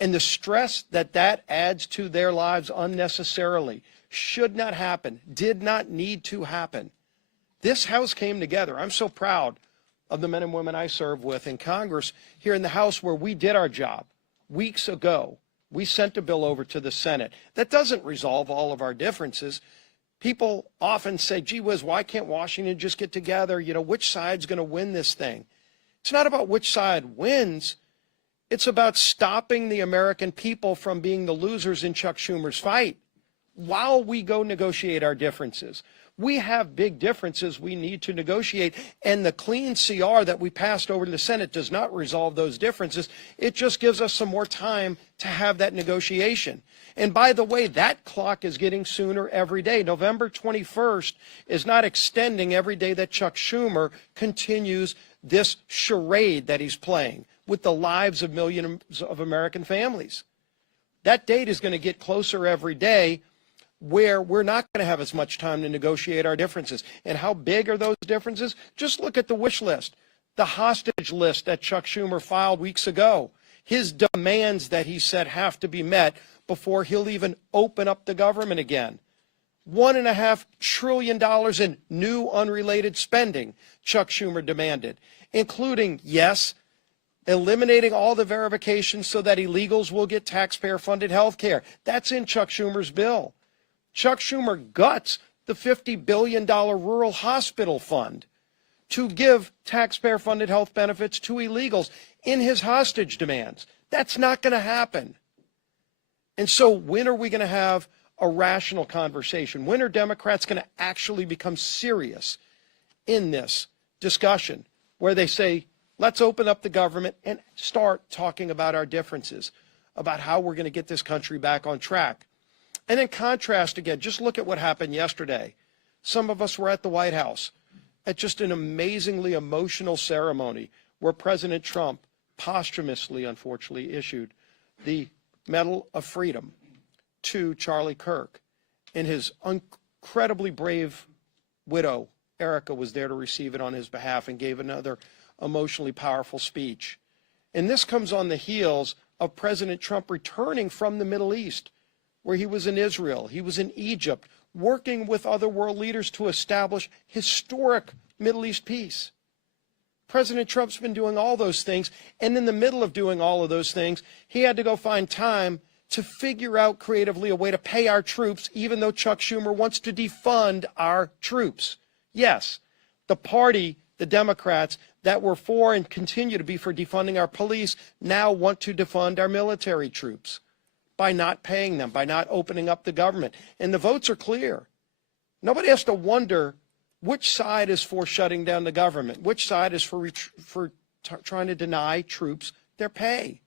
And the stress that that adds to their lives unnecessarily should not happen, did not need to happen. This House came together. I'm so proud of the men and women I serve with in Congress here in the House, where we did our job weeks ago. We sent a bill over to the Senate. That doesn't resolve all of our differences. People often say, gee whiz, why can't Washington just get together? You know, which side's going to win this thing? It's not about which side wins. It's about stopping the American people from being the losers in Chuck Schumer's fight while we go negotiate our differences. We have big differences we need to negotiate, and the clean CR that we passed over to the Senate does not resolve those differences. It just gives us some more time to have that negotiation. And by the way, that clock is getting sooner every day. November 21st is not extending every day that Chuck Schumer continues this charade that he's playing with the lives of millions of American families. That date is going to get closer every day, where we're not going to have as much time to negotiate our differences. And how big are those differences? Just look at the wish list, the hostage list that Chuck Schumer filed weeks ago, his demands that he said have to be met before he'll even open up the government again. $1.5 trillion in new unrelated spending Chuck Schumer demanded, including, yes, eliminating all the verifications so that illegals will get taxpayer-funded health care. That's in Chuck Schumer's bill. Chuck Schumer guts the $50 billion rural hospital fund to give taxpayer-funded health benefits to illegals in his hostage demands. That's not going to happen. And so when are we going to have a rational conversation? When are Democrats going to actually become serious in this discussion where they say, let's open up the government and start talking about our differences, about how we're going to get this country back on track? And in contrast, again, just look at what happened yesterday. Some of us were at the White House at just an amazingly emotional ceremony where President Trump posthumously, unfortunately, issued the Medal of Freedom to Charlie Kirk. And his incredibly brave widow, Erica, was there to receive it on his behalf and gave another emotionally powerful speech. And this comes on the heels of President Trump returning from the Middle East, where he was in Israel, he was in Egypt, working with other world leaders to establish historic Middle East peace. President Trump's been doing all those things, and in the middle of doing all of those things, he had to go find time to figure out creatively a way to pay our troops, even though Chuck Schumer wants to defund our troops. Yes, the party, the Democrats, that were for and continue to be for defunding our police now want to defund our military troops by not paying them, by not opening up the government. And the votes are clear. Nobody has to wonder which side is for shutting down the government, which side is for trying to deny troops their pay.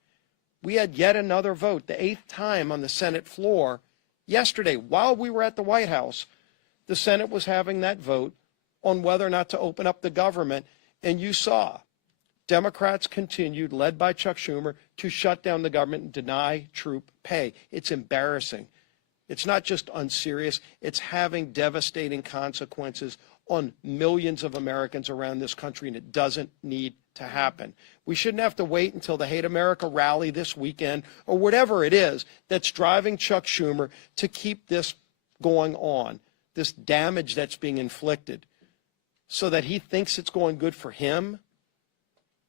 We had yet another vote, the 8th time on the Senate floor yesterday. While we were at the White House, the Senate was having that vote on whether or not to open up the government. And you saw Democrats continued, led by Chuck Schumer, to shut down the government and deny troop pay. It's embarrassing. It's not just unserious. It's having devastating consequences on millions of Americans around this country, and it doesn't need to happen. We shouldn't have to wait until the Hate America rally this weekend or whatever it is that's driving Chuck Schumer to keep this going on, this damage that's being inflicted, so that he thinks it's going good for him,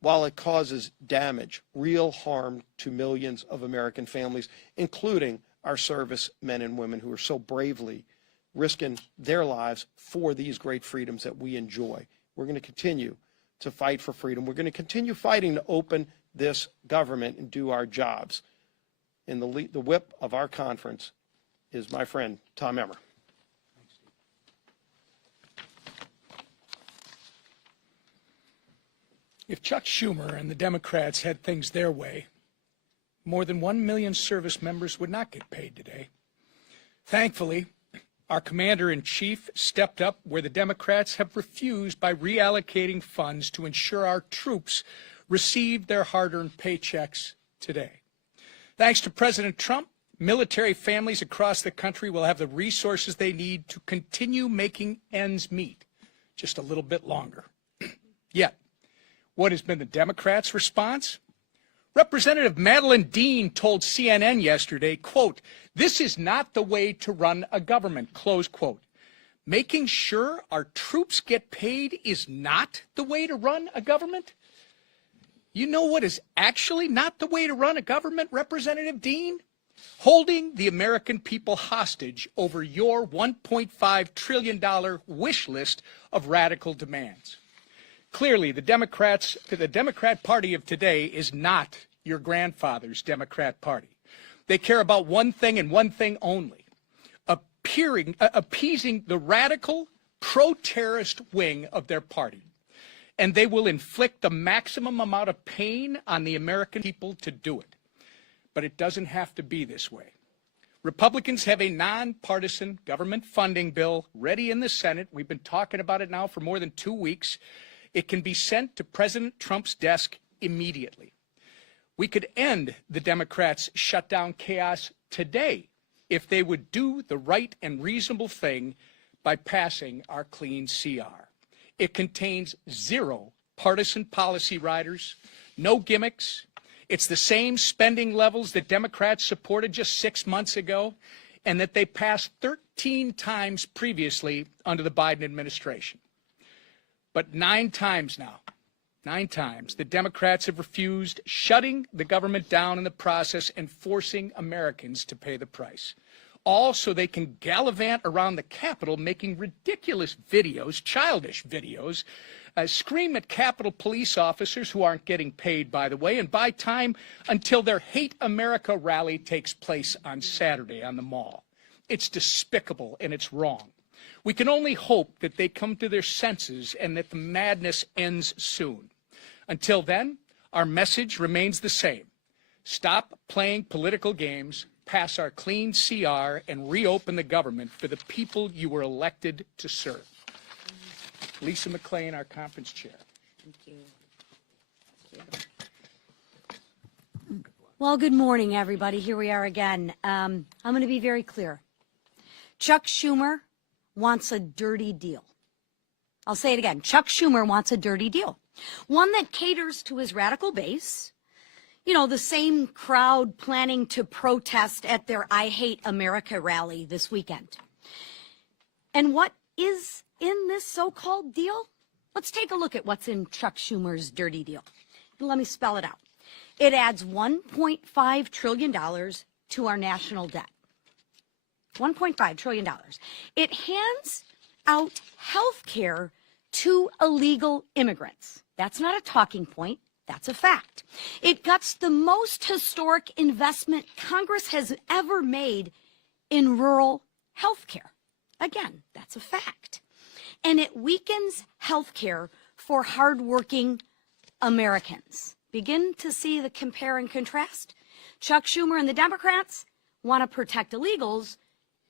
while it causes damage, real harm to millions of American families, including our service men and women who are so bravely risking their lives for these great freedoms that we enjoy. We're going to continue to fight for freedom. We're going to continue fighting to open this government and do our jobs. And the whip of our conference is my friend, Tom Emmer. If Chuck Schumer and the Democrats had things their way, more than 1 million service members would not get paid today. Thankfully, our commander-in-chief stepped up where the Democrats have refused by reallocating funds to ensure our troops received their hard-earned paychecks today. Thanks to President Trump, military families across the country will have the resources they need to continue making ends meet just a little bit longer. Yet, what has been the Democrats' response? Representative Madeleine Dean told CNN yesterday, quote, "This is not the way to run a government," close quote. Making sure our troops get paid is not the way to run a government? You know what is actually not the way to run a government, Representative Dean? Holding the American people hostage over your $1.5 trillion wish list of radical demands. Clearly, the Democrat Party of today is not your grandfather's Democrat Party. They care about one thing and one thing only, appeasing the radical, pro-terrorist wing of their party. And they will inflict the maximum amount of pain on the American people to do it. But it doesn't have to be this way. Republicans have a nonpartisan government funding bill ready in the Senate. We've been talking about it now for more than 2 weeks. It can be sent to President Trump's desk immediately. We could end the Democrats' shutdown chaos today if they would do the right and reasonable thing by passing our clean CR. It contains zero partisan policy riders, no gimmicks. It's the same spending levels that Democrats supported just 6 months ago and that they passed 13 times previously under the Biden administration. But 9 times now, 9 times, the Democrats have refused, shutting the government down in the process and forcing Americans to pay the price. All so they can gallivant around the Capitol making ridiculous videos, childish videos, scream at Capitol police officers who aren't getting paid, by the way, and buy time until their Hate America rally takes place on Saturday on the Mall. It's despicable and it's wrong. We can only hope that they come to their senses and that the madness ends soon. Until then, our message remains the same. Stop playing political games, pass our clean CR, and reopen the government for the people you were elected to serve. Lisa McClain, our conference chair. Thank you. Well, good morning, everybody. Here we are again. I'm going to be very clear. Chuck Schumer wants a dirty deal. I'll say it again. Chuck Schumer wants a dirty deal. One that caters to his radical base. You know, the same crowd planning to protest at their I Hate America rally this weekend. And what is in this so-called deal? Let's take a look at what's in Chuck Schumer's dirty deal. Let me spell it out. It adds $1.5 trillion to our national debt. $1.5 trillion. It hands out health care to illegal immigrants. That's not a talking point. That's a fact. It guts the most historic investment Congress has ever made in rural health care. Again, that's a fact. And it weakens health care for hardworking Americans. Begin to see the compare and contrast? Chuck Schumer and the Democrats want to protect illegals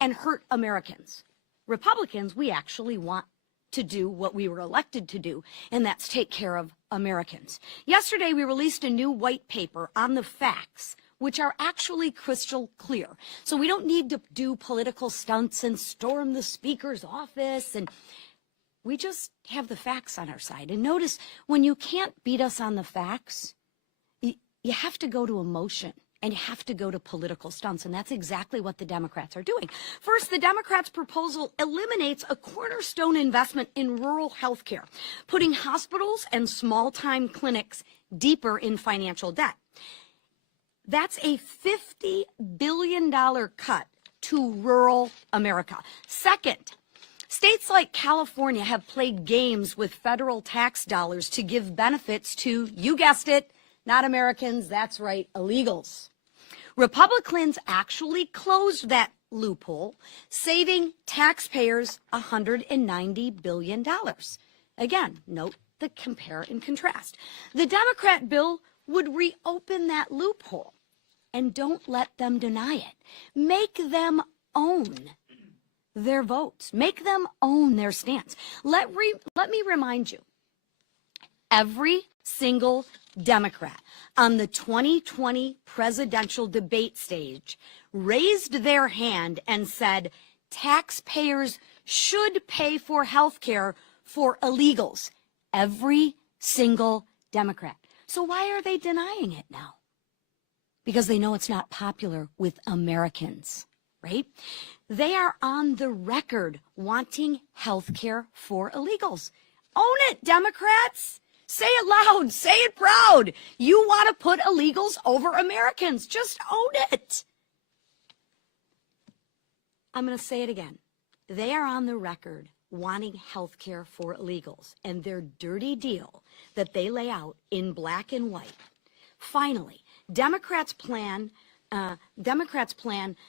and hurt Americans. Republicans, we actually want to do what we were elected to do, and that's take care of Americans. Yesterday, we released a new white paper on the facts, which are actually crystal clear. So we don't need to do political stunts and storm the speaker's office, and we just have the facts on our side. And notice, when you can't beat us on the facts, you have to go to emotion. And you have to go to political stunts, and that's exactly what the Democrats are doing. First, the Democrats' proposal eliminates a cornerstone investment in rural health care, putting hospitals and small-time clinics deeper in financial debt. That's a $50 billion cut to rural America. Second, states like California have played games with federal tax dollars to give benefits to, you guessed it, not Americans, that's right, illegals. Republicans actually closed that loophole, saving taxpayers $190 billion. Again, note the compare and contrast. The Democrat bill would reopen that loophole, and don't let them deny it. Make them own their votes. Make them own their stance. Let me remind you, every single Democrat on the 2020 presidential debate stage raised their hand and said taxpayers should pay for health care for illegals. Every single Democrat. So why are they denying it now? because they know it's not popular with Americans, right? They are on the record wanting health care for illegals. Own it, Democrats. Say it loud. Say it proud. You want to put illegals over Americans. Just own it. I'm going to say it again. They are on the record wanting health care for illegals, and their dirty deal that they lay out in black and white. Finally, Democrats' plan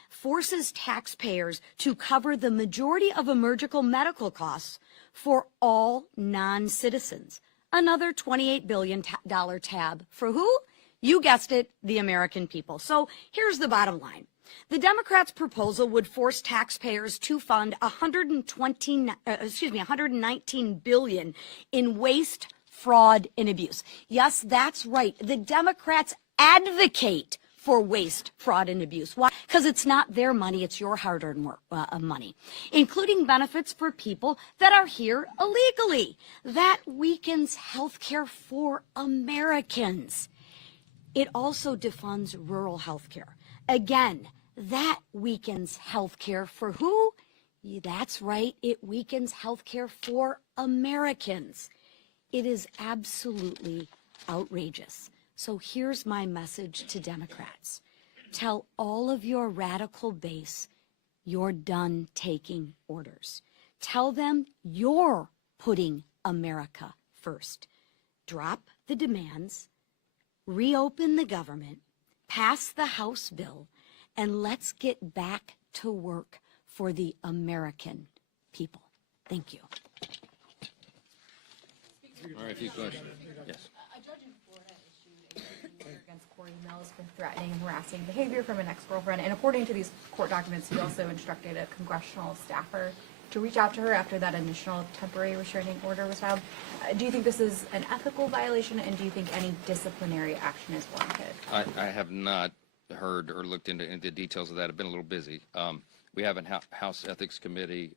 forces taxpayers to cover the majority of emergency medical costs for all non-citizens. Another $28 billion tab for who? You guessed it, the American people. So here's the bottom line. The Democrats' proposal would force taxpayers to fund $119 billion in waste, fraud, and abuse. Yes, that's right. The Democrats advocate for waste, fraud, and abuse. Why? Because it's not their money, it's your hard-earned money, including benefits for people that are here illegally. That weakens health care for Americans. It also defunds rural health care. Again, that weakens health care for who? That's right, it weakens health care for Americans. It is absolutely outrageous. So here's my message to Democrats. Tell all of your radical base you're done taking orders. Tell them you're putting America first. Drop the demands, reopen the government, pass the House bill, and let's get back to work for the American people. Thank you. All right, a few questions. Yes. A judge in Florida issued a order against Corey Mills for threatening and harassing behavior from an ex-girlfriend. And according to these court documents, he also instructed a congressional staffer to reach out to her after that initial temporary restraining order was filed. Do you think this is an ethical violation, and do you think any disciplinary action is warranted? I have not heard or looked into the details of that. I've been a little busy. We have a House Ethics Committee.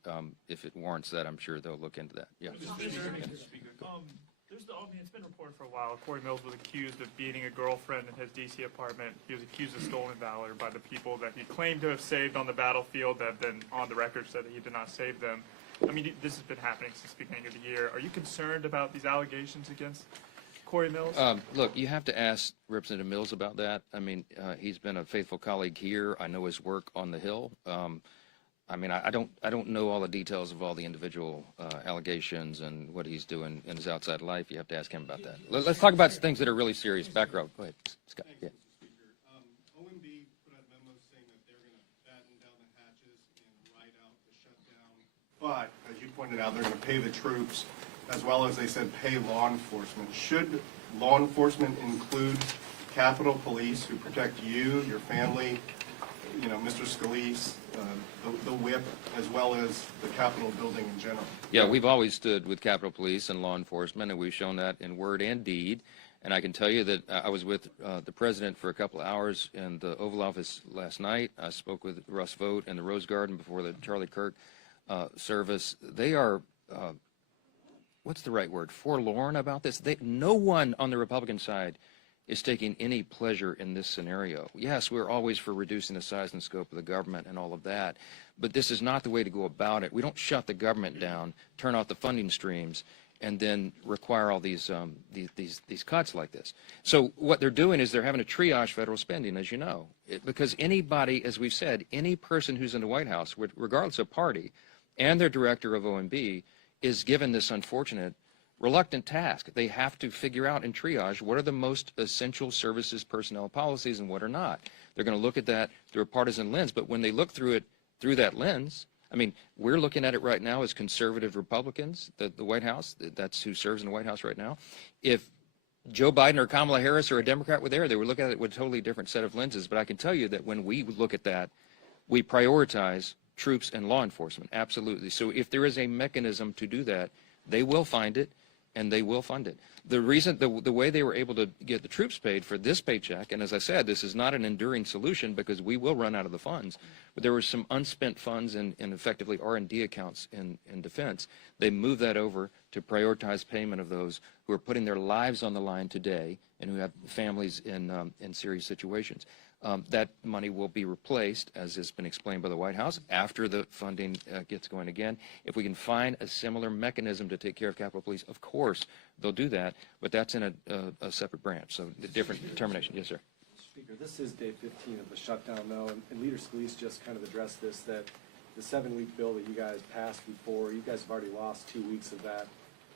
If it warrants that, I'm sure they'll look into that. Yeah. It's been reported for a while. Corey Mills was accused of beating a girlfriend in his D.C. apartment. He was accused of stolen valor by the people that he claimed to have saved on the battlefield that then on the record said that he did not save them. I mean, this has been happening since the beginning of the year. Are you concerned about these allegations against Corey Mills? Look, you have to ask Representative Mills about that. I mean, he's been a faithful colleague here. I know his work on the Hill. I mean, I don't know all the details of all the individual allegations and what he's doing in his outside life. You have to ask him about that. Let's talk about things that are really serious. Back row. Go ahead, Scott. Yeah. OMB put out memos saying that they're going to batten down the hatches and ride out the shutdown. But, as you pointed out, they're going to pay the troops, as well as they said pay law enforcement. Should law enforcement include Capitol Police who protect you, your family, you know, Mr. Scalise, the whip, as well as the Capitol building in general? Yeah, we've always stood with Capitol Police and law enforcement, and we've shown that in word and deed. And I can tell you that I was with the president for a couple of hours in the Oval Office last night. I spoke with Russ Vought in the Rose Garden before the Charlie Kirk service. They are, what's the right word, forlorn about this. No one on the Republican side is taking any pleasure in this scenario. Yes, we're always for reducing the size and scope of the government and all of that, but this is not the way to go about it. We don't shut the government down, turn off the funding streams, and then require all these cuts like this. So what they're doing is they're having to triage federal spending, as you know, because anybody, as we've said, any person who's in the White House, regardless of party, and their director of OMB, is given this unfortunate reluctant task. They have to figure out and triage what are the most essential services personnel policies and what are not. They're going to look at that through a partisan lens, but when they look through it through that lens, I mean, we're looking at it right now as conservative Republicans, the White House, that's who serves in the White House right now. If Joe Biden or Kamala Harris or a Democrat were there, they would look at it with a totally different set of lenses. But I can tell you that when we look at that, we prioritize troops and law enforcement, absolutely. So if there is a mechanism to do that, they will find it, and they will fund it. The reason, the way they were able to get the troops paid for this paycheck, and as I said, this is not an enduring solution because we will run out of the funds, but there were some unspent funds in effectively R&D accounts in defense. They moved that over to prioritize payment of those who are putting their lives on the line today and who have families in serious situations. that money will be replaced, as has been explained by the White House, after the funding gets going again. If we can find a similar mechanism to take care of Capitol Police, of course, they'll do that, but that's in a separate branch, so a different determination. Yes, sir. Speaker, this is day 15 of the shutdown, though, and Leader Scalise just kind of addressed this, that the 7-week bill that you guys passed before, you guys have already lost 2 weeks of that.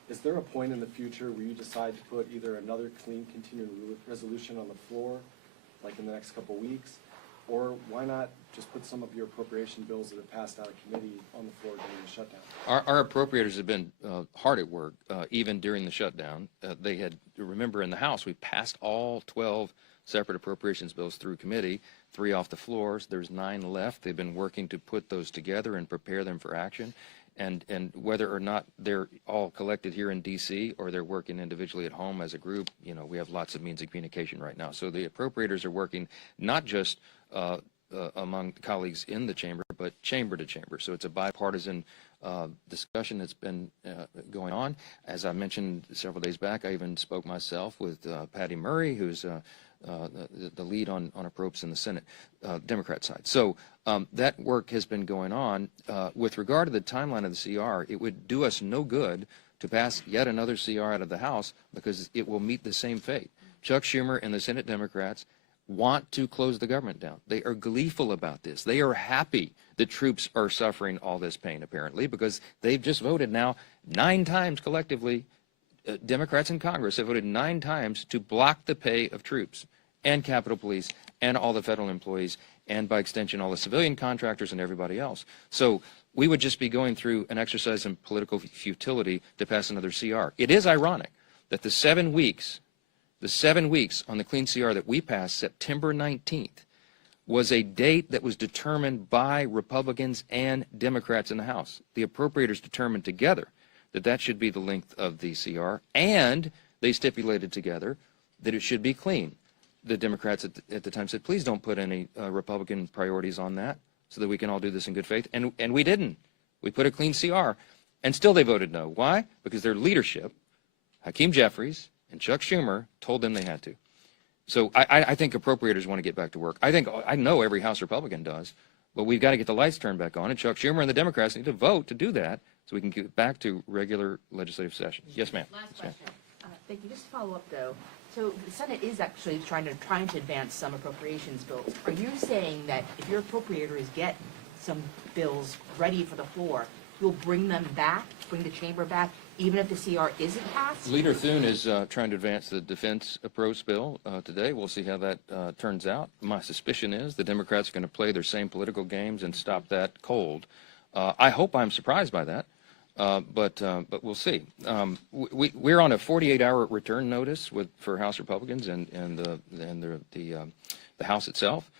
Is there a point in the future where you decide to put either another clean continuing resolution on the floor, like in the next couple of weeks, or why not just put some of your appropriation bills that have passed out of committee on the floor during the shutdown? Our appropriators have been hard at work, even during the shutdown. They had, remember in the House, we passed all 12 separate appropriations bills through committee, 3 off the floors. There's 9 left. They've been working to put those together and prepare them for action. And whether or not they're all collected here in D.C. or they're working individually at home as a group, you know, we have lots of means of communication right now. So the appropriators are working not just among colleagues in the chamber, but chamber to chamber. So it's a bipartisan discussion that's been going on. As I mentioned several days back, I even spoke myself with Patty Murray, who's the lead on appropriations in the Senate, Democrat side. So that work has been going on. With regard to the timeline of the CR, it would do us no good to pass yet another CR out of the House because it will meet the same fate. Chuck Schumer and the Senate Democrats want to close the government down. They are gleeful about this. They are happy that troops are suffering all this pain, apparently, because they've just voted now 9 times collectively. Democrats in Congress have voted 9 times to block the pay of troops and Capitol Police and all the federal employees and, by extension, all the civilian contractors and everybody else. So we would just be going through an exercise in political futility to pass another CR. It is ironic that the 7 weeks on the clean CR that we passed, September 19th, was a date that was determined by Republicans and Democrats in the House. The appropriators determined together that should be the length of the CR, and they stipulated together that it should be clean. The Democrats at the time said, please don't put any Republican priorities on that so that we can all do this in good faith. And we didn't. We put a clean CR, and still they voted no. Why? Because their leadership, Hakeem Jeffries and Chuck Schumer, told them they had to. So I think appropriators want to get back to work. I know every House Republican does, but we've got to get the lights turned back on, and Chuck Schumer and the Democrats need to vote to do that so we can get back to regular legislative session. Yes, ma'am. Last question. Thank you. Just to follow up, though. So the Senate is actually trying to advance some appropriations bills. Are you saying that if your appropriators get some bills ready for the floor, you'll bring them back, bring the chamber back, even if the CR isn't passed? Leader Thune is trying to advance the defense approach bill today. We'll see how that turns out. My suspicion is the Democrats are going to play their same political games and stop that cold. I hope I'm surprised by that. But we'll see. We're on a 48-hour return notice for House Republicans and the House itself,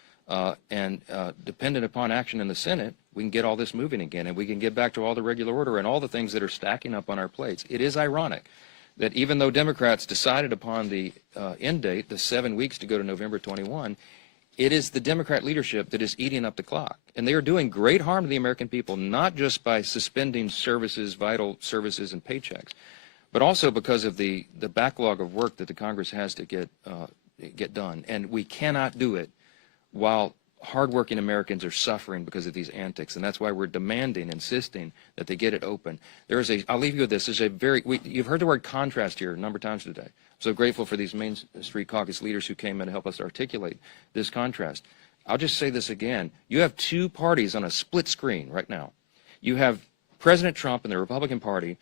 and dependent upon action in the Senate, we can get all this moving again, and we can get back to all the regular order and all the things that are stacking up on our plates. It is ironic that even though Democrats decided upon the end date, the 7 weeks to go to November 21. It is the Democrat leadership that is eating up the clock. And they are doing great harm to the American people, not just by suspending services, vital services and paychecks, but also because of the backlog of work that the Congress has to get done. And we cannot do it while hardworking Americans are suffering because of these antics. And that's why we're demanding, insisting that they get it open. I'll leave you with this. You've heard the word contrast here a number of times today. So grateful for these Main Street Caucus leaders who came in to help us articulate this contrast. I'll just say this again. You have 2 parties on a split screen right now. You have President Trump and the Republican Party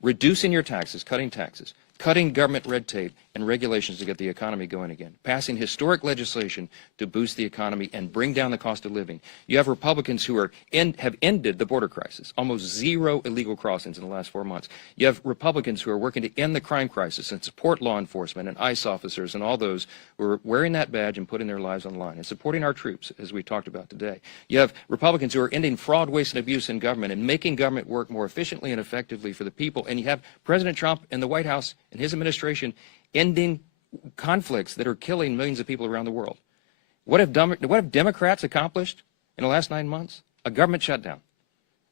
reducing your taxes, cutting government red tape and regulations to get the economy going again, passing historic legislation to boost the economy and bring down the cost of living. You have Republicans who have ended the border crisis, almost 0 illegal crossings in the last 4 months. You have Republicans who are working to end the crime crisis and support law enforcement and ICE officers and all those who are wearing that badge and putting their lives on the line and supporting our troops, as we talked about today. You have Republicans who are ending fraud, waste, and abuse in government and making government work more efficiently and effectively for the people. And you have President Trump and the White House and his administration ending conflicts that are killing millions of people around the world. What have Democrats accomplished in the last 9 months? A government shutdown.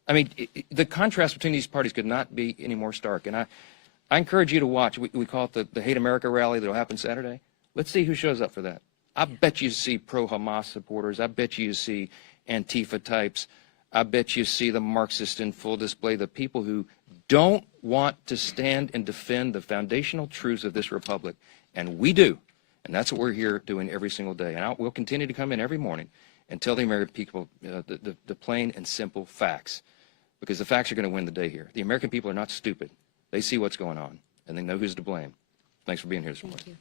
I mean, the contrast between these parties could not be any more stark. And I encourage you to watch. We call it the Hate America rally that will happen Saturday. Let's see who shows up for that. I bet you see pro-Hamas supporters. I bet you see Antifa types. I bet you see the Marxists in full display, the people who don't want to stand and defend the foundational truths of this republic. And we do. And that's what we're here doing every single day. And we'll continue to come in every morning and tell the American people the plain and simple facts, because the facts are going to win the day here. The American people are not stupid. They see what's going on, and they know who's to blame. Thanks for being here this morning.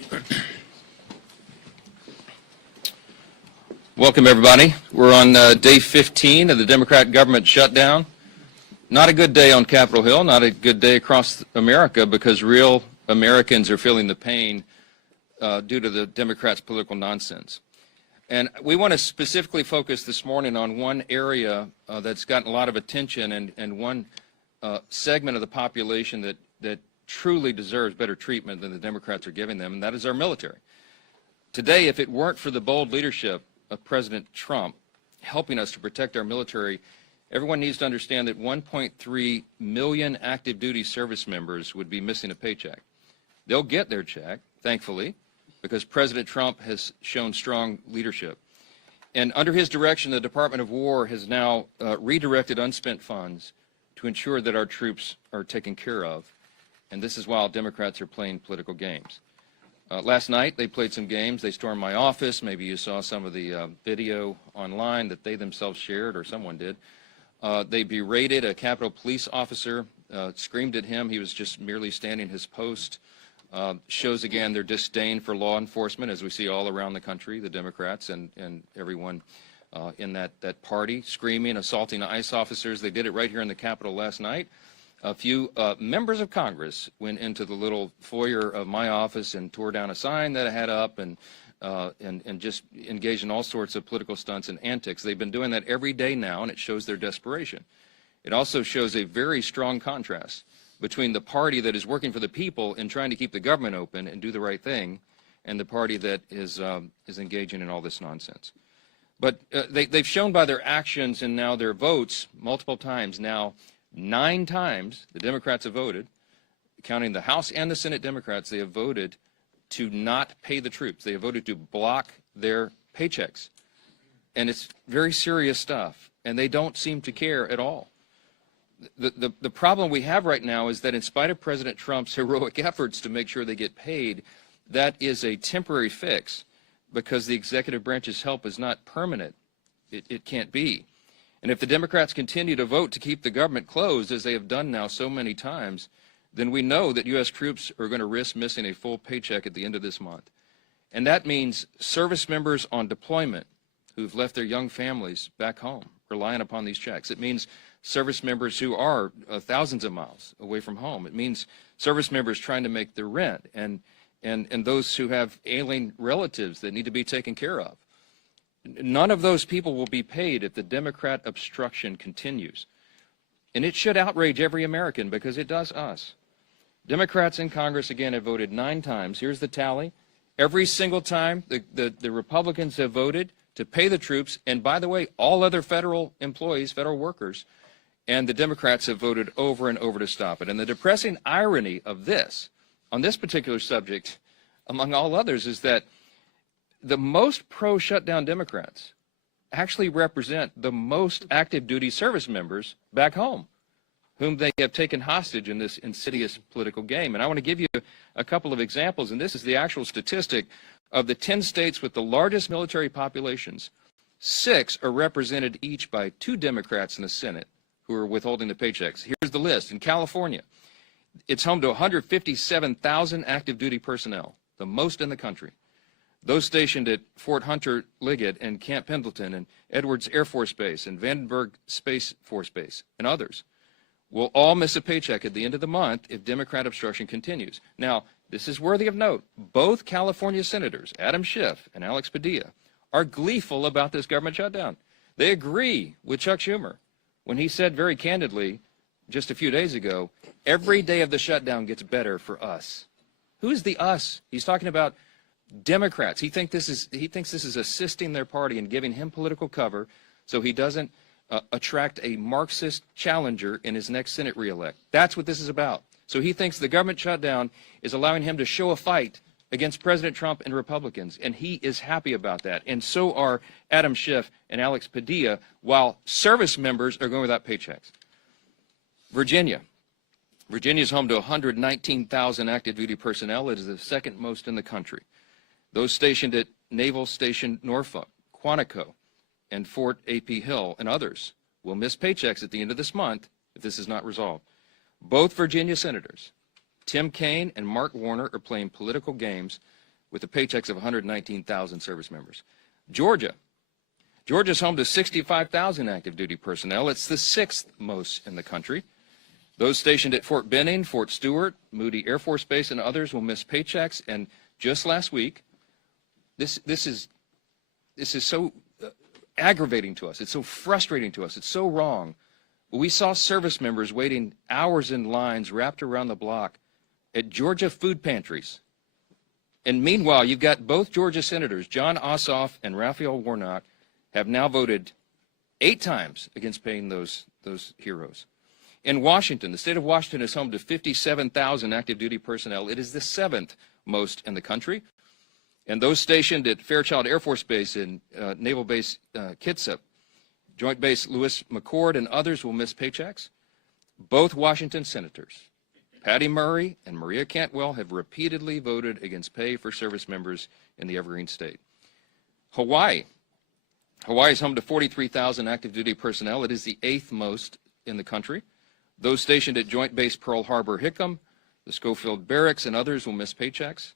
Thank you. Welcome, everybody. We're on day 15 of the Democrat government shutdown. Not a good day on Capitol Hill, not a good day across America, because real Americans are feeling the pain due to the Democrats' political nonsense. And we want to specifically focus this morning on one area that's gotten a lot of attention, and one segment of the population that truly deserves better treatment than the Democrats are giving them, and that is our military. Today, if it weren't for the bold leadership of President Trump helping us to protect our military, everyone needs to understand that 1.3 million active duty service members would be missing a paycheck. They'll get their check, thankfully, because President Trump has shown strong leadership. And under his direction, the Department of War has now redirected unspent funds to ensure that our troops are taken care of. And this is while Democrats are playing political games. Last night, they played some games. They stormed my office. Maybe you saw some of the video online that they themselves shared, or someone did. They berated a Capitol Police officer, screamed at him. He was just merely standing his post. Shows again their disdain for law enforcement, as we see all around the country, the Democrats and everyone in that party, screaming, assaulting ICE officers. They did it right here in the Capitol last night. A few members of Congress went into the little foyer of my office and tore down a sign that I had up, and just engaged in all sorts of political stunts and antics. They've been doing that every day now, and it shows their desperation. It also shows a very strong contrast between the party that is working for the people and trying to keep the government open and do the right thing, and the party that is engaging in all this nonsense. But they've shown by their actions and now their votes multiple times now. 9 times the Democrats have voted, counting the House and the Senate Democrats, they have voted to not pay the troops. They have voted to block their paychecks. And it's very serious stuff, and they don't seem to care at all. The problem we have right now is that in spite of President Trump's heroic efforts to make sure they get paid, that is a temporary fix, because the executive branch's help is not permanent. It can't be. And if the Democrats continue to vote to keep the government closed, as they have done now so many times, then we know that U.S. troops are going to risk missing a full paycheck at the end of this month. And that means service members on deployment who've left their young families back home, relying upon these checks. It means service members who are thousands of miles away from home. It means service members trying to make their rent, and those who have ailing relatives that need to be taken care of. None of those people will be paid if the Democrat obstruction continues. And it should outrage every American, because it does us. Democrats in Congress, again, have voted 9 times. Here's the tally. Every single time the Republicans have voted to pay the troops, and by the way, all other federal employees, federal workers, and the Democrats have voted over and over to stop it. And the depressing irony of this, on this particular subject, among all others, is that the most pro-shutdown Democrats actually represent the most active duty service members back home, whom they have taken hostage in this insidious political game. And I want to give you a couple of examples, and this is the actual statistic of the 10 states with the largest military populations. 6 are represented each by 2 Democrats in the Senate who are withholding the paychecks. Here's the list. In California, it's home to 157,000 active duty personnel, the most in the country. Those stationed at Fort Hunter Liggett and Camp Pendleton and Edwards Air Force Base and Vandenberg Space Force Base and others will all miss a paycheck at the end of the month if Democrat obstruction continues. Now, this is worthy of note. Both California senators, Adam Schiff and Alex Padilla, are gleeful about this government shutdown. They agree with Chuck Schumer when he said very candidly just a few days ago, every day of the shutdown gets better for us. Who is the us? He's talking about Democrats. He thinks this is assisting their party and giving him political cover so he doesn't attract a Marxist challenger in his next Senate reelect. That's what this is about. So he thinks the government shutdown is allowing him to show a fight against President Trump and Republicans, and he is happy about that. And so are Adam Schiff and Alex Padilla, while service members are going without paychecks. Virginia. Virginia is home to 119,000 active duty personnel. It is the second most in the country. Those stationed at Naval Station Norfolk, Quantico, and Fort A.P. Hill, and others will miss paychecks at the end of this month if this is not resolved. Both Virginia senators, Tim Kaine and Mark Warner, are playing political games with the paychecks of 119,000 service members. Georgia's home to 65,000 active duty personnel. It's the sixth most in the country. Those stationed at Fort Benning, Fort Stewart, Moody Air Force Base, and others will miss paychecks. And just last week, this is so aggravating to us. It's so frustrating to us. It's so wrong. We saw service members waiting hours in lines wrapped around the block at Georgia food pantries. And meanwhile, you've got both Georgia senators, John Ossoff and Raphael Warnock, have now voted 8 times against paying those heroes. In Washington, the state of Washington is home to 57,000 active duty personnel. It is the 7th most in the country. And those stationed at Fairchild Air Force Base and Naval Base Kitsap, Joint Base Lewis McChord, and others will miss paychecks. Both Washington senators, Patty Murray and Maria Cantwell, have repeatedly voted against pay for service members in the Evergreen State. Hawaii is home to 43,000 active duty personnel. It is the 8th most in the country. Those stationed at Joint Base Pearl Harbor Hickam, the Schofield Barracks, and others will miss paychecks.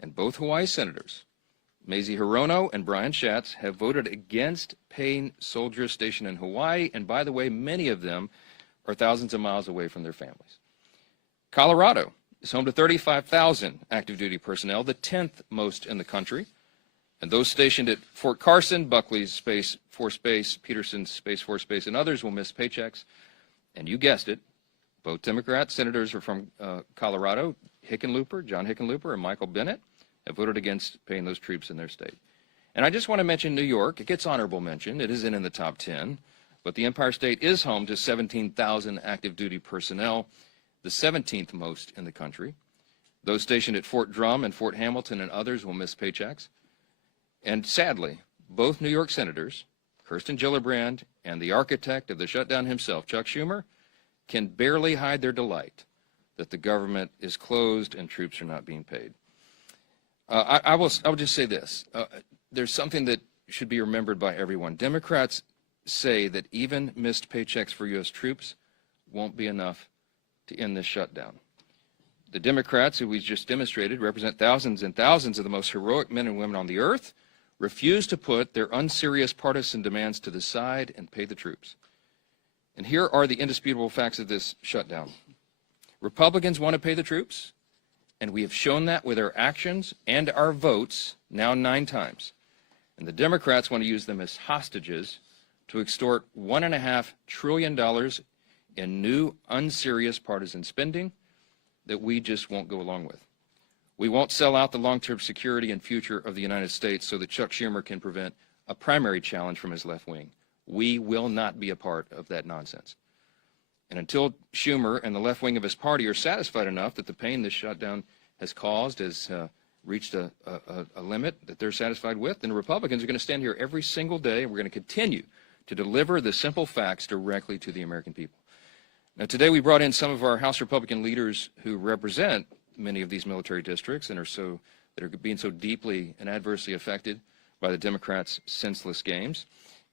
And both Hawaii senators, Mazie Hirono and Brian Schatz, have voted against paying soldiers stationed in Hawaii. And by the way, many of them are thousands of miles away from their families. Colorado is home to 35,000 active duty personnel, the 10th most in the country. And those stationed at Fort Carson, Buckley's Space Force Base, Peterson's Space Force Base, and others will miss paychecks. And you guessed it, both Democrat senators are from Colorado, John Hickenlooper, and Michael Bennett, have voted against paying those troops in their state. And I just want to mention New York. It gets honorable mention. It isn't in the top 10, but the Empire State is home to 17,000 active duty personnel, the 17th most in the country. Those stationed at Fort Drum and Fort Hamilton and others will miss paychecks. And sadly, both New York senators, Kirsten Gillibrand and the architect of the shutdown himself, Chuck Schumer, can barely hide their delight that the government is closed and troops are not being paid. I will just say this. There's something that should be remembered by everyone. Democrats say that even missed paychecks for U.S. troops won't be enough to end this shutdown. The Democrats, who we just demonstrated, represent thousands and thousands of the most heroic men and women on the earth, refuse to put their unserious partisan demands to the side and pay the troops. And here are the indisputable facts of this shutdown. Republicans want to pay the troops, and we have shown that with our actions and our votes now 9 times. And the Democrats want to use them as hostages to extort $1.5 trillion in new unserious partisan spending that we just won't go along with. We won't sell out the long-term security and future of the United States so that Chuck Schumer can prevent a primary challenge from his left wing. We will not be a part of that nonsense. And until Schumer and the left wing of his party are satisfied enough that the pain this shutdown has caused has reached a limit that they're satisfied with, then Republicans are going to stand here every single day, and we're going to continue to deliver the simple facts directly to the American people. Now, today we brought in some of our House Republican leaders who represent many of these military districts and that are being so deeply and adversely affected by the Democrats' senseless games.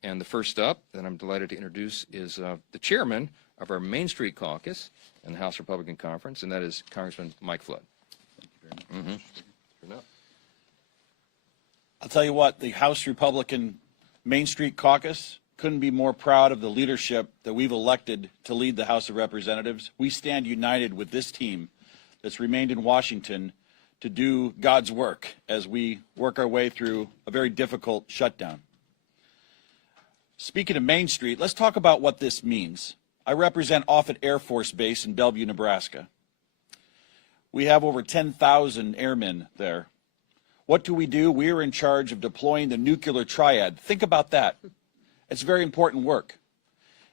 And the first up that I'm delighted to introduce is the chairman of our Main Street Caucus in the House Republican Conference, and that is Congressman Mike Flood. Thank you very much. I'll tell you what, the House Republican Main Street Caucus couldn't be more proud of the leadership that we've elected to lead the House of Representatives. We stand united with this team that's remained in Washington to do God's work as we work our way through a very difficult shutdown. Speaking of Main Street, let's talk about what this means. I represent Offutt Air Force Base in Bellevue, Nebraska. We have over 10,000 airmen there. What do? We are in charge of deploying the nuclear triad. Think about that. It's very important work.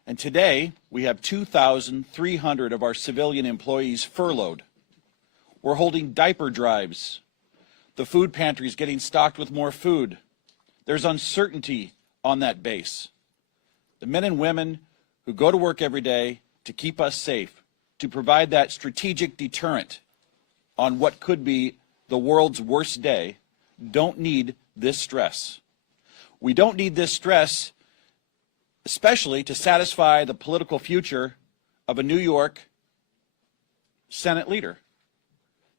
And today, we have 2,300 of our civilian employees furloughed. We're holding diaper drives. The food pantry is getting stocked with more food. There's uncertainty on that base. The men and women who go to work every day to keep us safe, to provide that strategic deterrent on what could be the world's worst day, don't need this stress. We don't need this stress, especially to satisfy the political future of a New York Senate leader.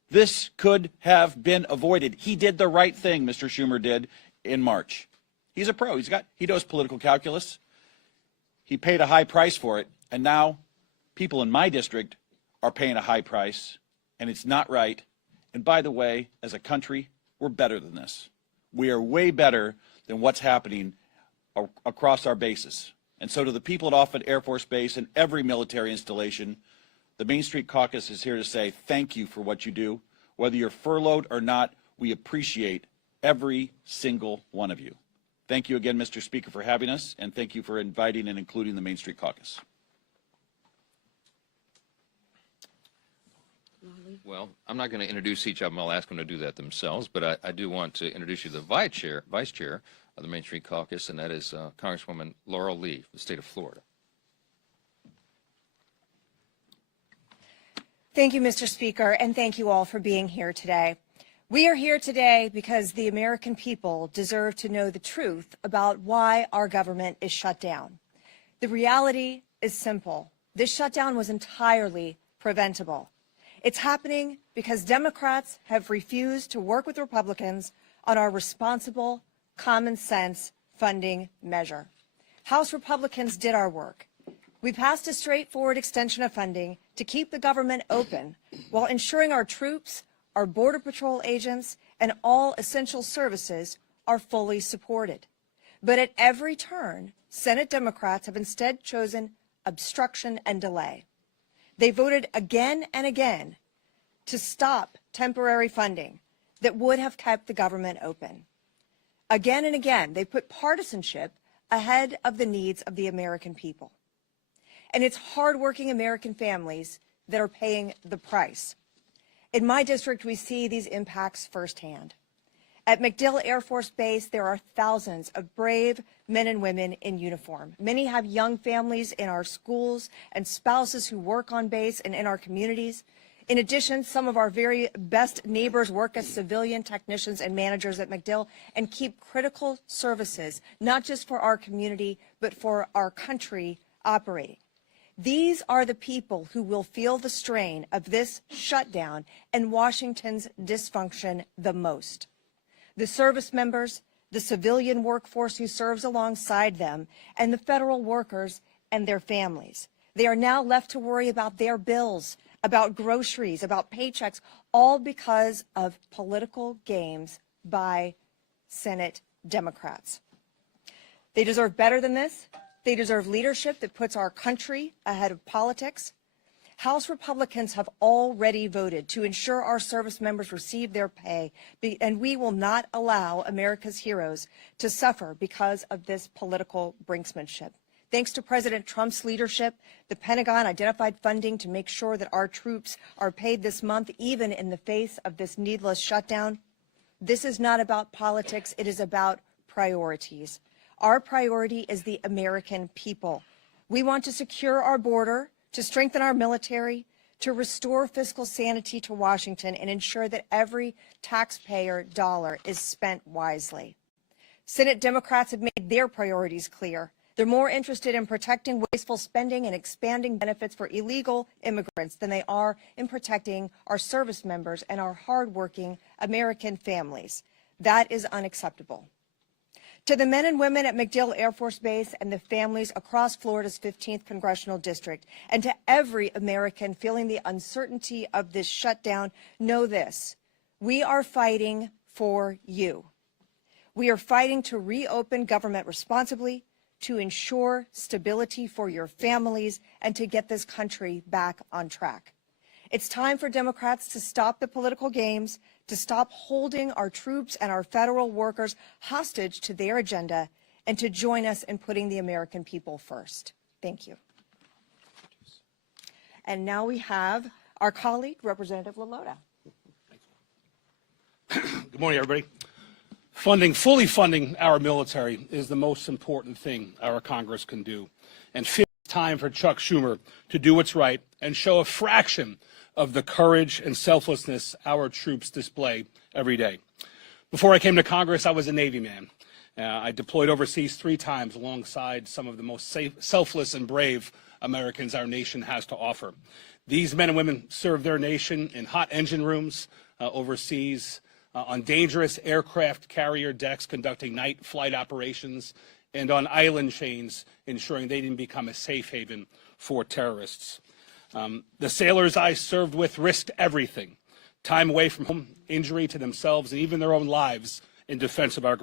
This could have been avoided. He did the right thing, Mr. Schumer did in March. He's a pro. He knows political calculus. He paid a high price for it, and now people in my district are paying a high price, and it's not right. And by the way, as a country, we're better than this. We are way better than what's happening across our bases. And so to the people at Offutt Air Force Base and every military installation, the Main Street Caucus is here to say thank you for what you do. Whether you're furloughed or not, we appreciate every single one of you. Thank you again, Mr. Speaker, for having us, and thank you for inviting and including the Main Street Caucus. Well, I'm not going to introduce each of them. I'll ask them to do that themselves, but I do want to introduce you to the vice chair of the Main Street Caucus, and that is Congresswoman Laurel Lee, from the state of Florida. Thank you, Mr. Speaker, and thank you all for being here today. We are here today because the American people deserve to know the truth about why our government is shut down. The reality is simple. This shutdown was entirely preventable. It's happening because Democrats have refused to work with Republicans on our responsible, common sense funding measure. House Republicans did our work. We passed a straightforward extension of funding to keep the government open while ensuring our troops, our Border Patrol agents, and all essential services are fully supported. But at every turn, Senate Democrats have instead chosen obstruction and delay. They voted again and again to stop temporary funding that would have kept the government open. Again and again, they put partisanship ahead of the needs of the American people. And it's hardworking American families that are paying the price. In my district, we see these impacts firsthand. At MacDill Air Force Base, there are thousands of brave men and women in uniform. Many have young families in our schools and spouses who work on base and in our communities. In addition, some of our very best neighbors work as civilian technicians and managers at MacDill and keep critical services, not just for our community, but for our country operating. These are the people who will feel the strain of this shutdown and Washington's dysfunction the most. The service members, the civilian workforce who serves alongside them, and the federal workers and their families. They are now left to worry about their bills, about groceries, about paychecks, all because of political games by Senate Democrats. They deserve better than this. They deserve leadership that puts our country ahead of politics. House Republicans have already voted to ensure our service members receive their pay, and we will not allow America's heroes to suffer because of this political brinksmanship. Thanks to President Trump's leadership, the Pentagon identified funding to make sure that our troops are paid this month, even in the face of this needless shutdown. This is not about politics. It is about priorities. Our priority is the American people. We want to secure our border, to strengthen our military, to restore fiscal sanity to Washington, and ensure that every taxpayer dollar is spent wisely. Senate Democrats have made their priorities clear. They're more interested in protecting wasteful spending and expanding benefits for illegal immigrants than they are in protecting our service members and our hardworking American families. That is unacceptable. To the men and women at MacDill Air Force Base and the families across Florida's 15th Congressional District, and to every American feeling the uncertainty of this shutdown, know this: we are fighting for you. We are fighting to reopen government responsibly, to ensure stability for your families, and to get this country back on track. It's time for Democrats to stop the political games, to stop holding our troops and our federal workers hostage to their agenda, and to join us in putting the American people first. Thank you. And now we have our colleague, Representative Lalota. Good morning, everybody. Fully funding our military is the most important thing our Congress can do. And it's time for Chuck Schumer to do what's right and show a fraction of the courage and selflessness our troops display every day. Before I came to Congress, I was a Navy man. I deployed overseas 3 times alongside some of the most selfless and brave Americans our nation has to offer. These men and women serve their nation in hot engine rooms overseas, on dangerous aircraft carrier decks conducting night flight operations, and on island chains ensuring they didn't become a safe haven for terrorists. The sailors I served with risked everything, time away from home, injury to themselves, and even their own lives in defense of our